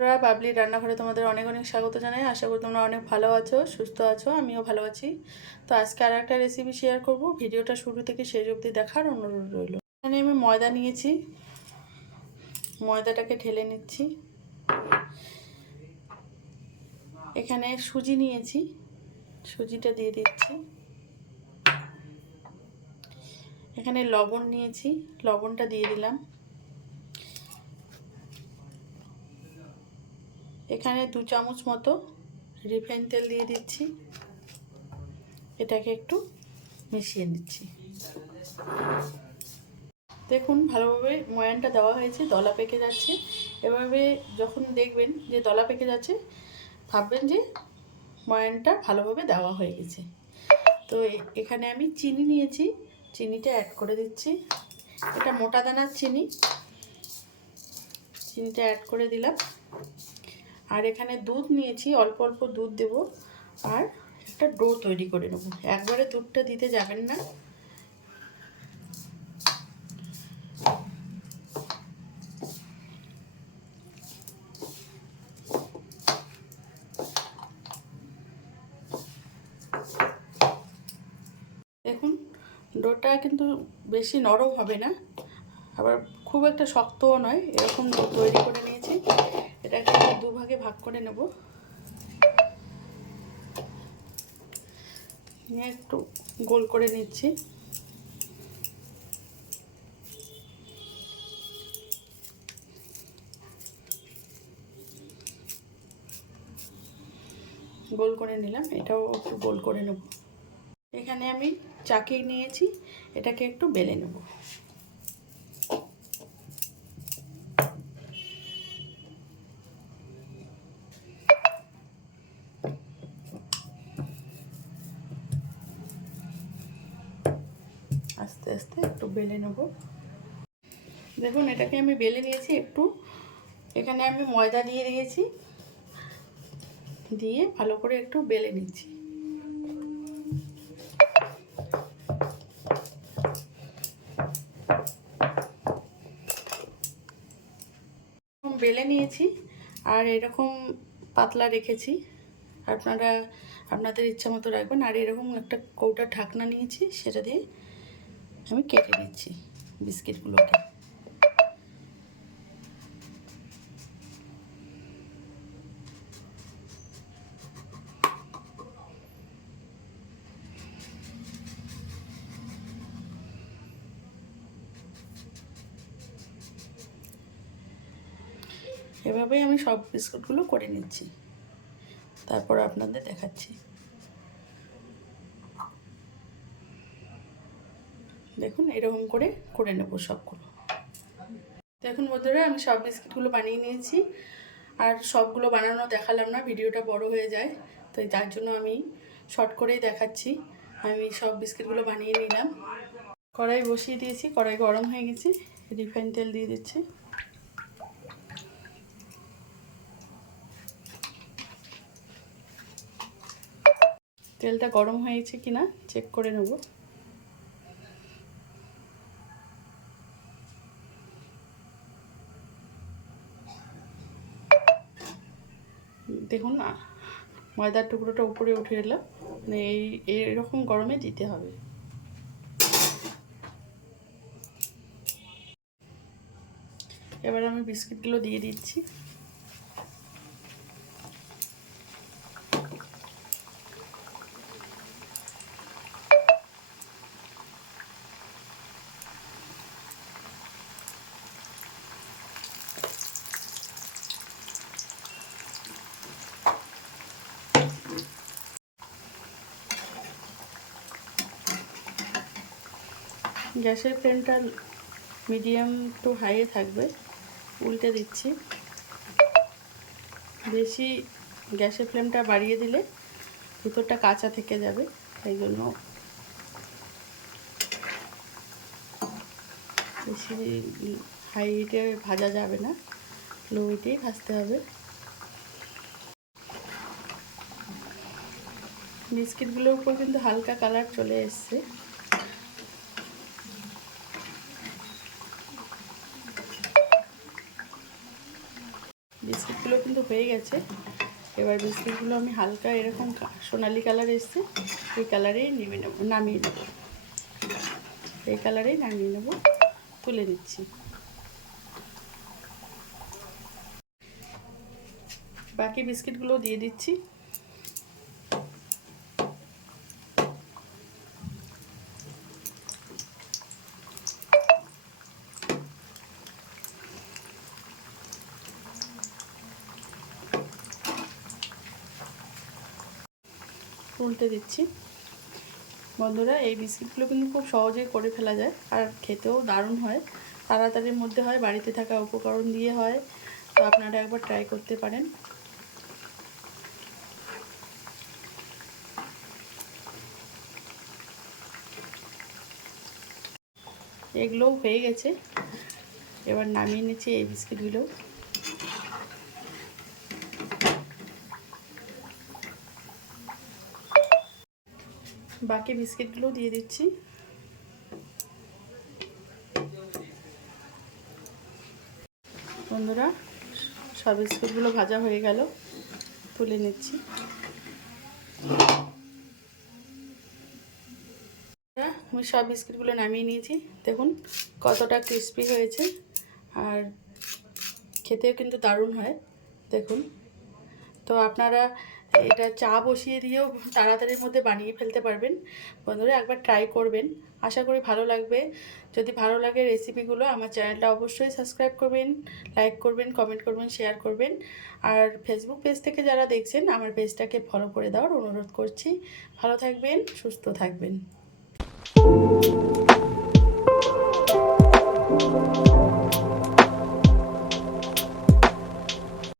তোমরা বাবলির রান্নাঘরে তোমাদের অনেক অনেক স্বাগত জানাই। আশা করি তোমরা অনেক ভালো আছো, সুস্থ আছো, আমিও ভালো আছি। তো আজকে আর একটা রেসিপি শেয়ার করব। ভিডিওটা শুরু থেকে শেষ অবধি দেখার অনুরোধ রইল। এখানে আমি ময়দা নিয়েছি। ময়দাটাকে ঢেলে নিচ্ছি। এখানে সুজি নিয়েছি। সুজিটা দিয়ে দিচ্ছি। এখানে লবণ নিয়েছি। লবণটা দিয়ে দিলাম। এখানে দু চামচ মতো রিফাইন তেল দিয়ে দিচ্ছি। এটাকে একটু মিশিয়ে নিচ্ছি। দেখুন, ভালোভাবে ময়ানটা দেওয়া হয়েছে, দলা পেকে যাচ্ছে। এভাবে যখন দেখবেন যে দলা পেকে যাচ্ছে, ভাববেন যে ময়ানটা ভালোভাবে দেওয়া হয়ে গেছে। তো এখানে আমি চিনি নিয়েছি, চিনিটা অ্যাড করে দিচ্ছি। এটা মোটা দানার চিনি। চিনিটা অ্যাড করে দিলাম। আর এখানে দুধ নিয়েছি, অল্প অল্প দুধ দেব। আর একটা ডো তৈরি করে নেব। একবারে দুধটা দিতে যাবেন না। দেখুন, ডোটা কিন্তু বেশি নরম হবে না। আবার খুব একটা শক্তও নয়, এরকম ডো তৈরি করে দুভাগে ভাগ করে নেব। নিয়ে একটু গোল করে নিচ্ছি। গোল করে নিলাম, এটাও একটু গোল করে নেব। এখানে আমি চাকি নিয়েছি, এটাকে একটু বেলে নেব। আস্তে আস্তে একটু বেলে নেব। দেখুন, এটাকে আমি বেলে নিয়েছি একটু। এখানে আমি ময়দা দিয়ে দিয়েছি। দিয়ে ভালো করে একটু বেলে নিচ্ছি। বেলে নিয়েছি, আর এরকম পাতলা রেখেছি। আপনারা, আপনাদের ইচ্ছা মতো রাখবেন। আর এরকম একটা কৌটার ঢাকনা নিয়েছি, সেটা দিয়ে আমি কেটে নিচ্ছি বিস্কিটগুলোকে। এভাবেই আমি সব বিস্কুটগুলো করে নিচ্ছি। তারপর আপনাদের দেখাচ্ছি। দেখুন, এরকম করে করে নেব সবগুলো। দেখুন বন্ধুরা, আমি সব বিস্কিটগুলো বানিয়ে নিয়েছি। আর সবগুলো বানানো দেখালাম না, ভিডিওটা বড় হয়ে যায়। তো তার জন্য আমি শর্ট করেই দেখাচ্ছি। আমি সব বিস্কিটগুলো বানিয়ে নিলাম। কড়াই বসিয়ে দিয়েছি, কড়াই গরম হয়ে গেছে। রিফাইন তেল দিয়ে দিচ্ছি। তেলটা গরম হয়েছে কিনা চেক করে নেব। দেখুন ময়দার টুকরোটা উপরে উঠে এলো মানে এই এরকম গরমে দিতে হবে। এবার আমি বিস্কিটগুলো দিয়ে দিচ্ছি। গ্যাসের ফ্লেমটা মিডিয়াম টু হাইয়ে থাকবে। উল্টে দিচ্ছি। বেশি গ্যাসের ফ্লেমটা বাড়িয়ে দিলে ভিতরটা কাঁচা থেকে যাবে, তাই জন্য বেশি হাই হিটে ভাজা যাবে না, লো হিটেই ভাজতে হবে। বিস্কিটগুলোর উপর কিন্তু হালকা কালার চলে এসছে বিস্কিটগুলো কিন্তু হয়ে গেছে। এবার বিস্কিটগুলো আমি হালকা এরকম সোনালি কালার এসছে। এই কালারেই নেমে নেব, নামিয়ে নেব। এই কালারেই নামিয়ে নেব, তুলে নিচ্ছি। বাকি বিস্কিটগুলো দিয়ে দিচ্ছি। উল্টে দিচ্ছি। বন্ধুরা, এই বিস্কিটগুলো কিন্তু খুব সহজেই করে ফেলা যায় আর খেতেও দারুণ হয়। তাড়াতাড়ির মধ্যে হয়, বাড়িতে থাকা উপকরণ দিয়ে হয়। তো আপনারা একবার ট্রাই করতে পারেন। এগুলোও হয়ে গেছে। এবার নামিয়ে নিচ্ছি এই বিস্কিটগুলো। বাকি বিস্কিটগুলো দিয়ে দিচ্ছি। বন্ধুরা, সব বিস্কিটগুলো ভাজা হয়ে গেল। তুলে নিচ্ছি। আমি সব বিস্কিটগুলো নামিয়ে নিয়েছি। দেখুন, কতটা ক্রিস্পি হয়েছে। আর খেতেও কিন্তু দারুণ হয়। দেখুন। তো আপনারা এটা চা বসিয়ে দিয়েও তাড়াতাড়ির মধ্যে বানিয়ে ফেলতে পারবেন। বন্ধুরা একবার ট্রাই করবেন। আশা করি ভালো লাগবে। যদি ভালো লাগে রেসিপিগুলো আমার চ্যানেলটা অবশ্যই সাবস্ক্রাইব করবেন লাইক করবেন কমেন্ট করবেন শেয়ার করবেন। আর ফেসবুক পেজ থেকে যারা দেখছেন, আমার পেজটাকে ফলো করে দেওয়ার অনুরোধ করছি। ভালো থাকবেন, সুস্থ থাকবেন।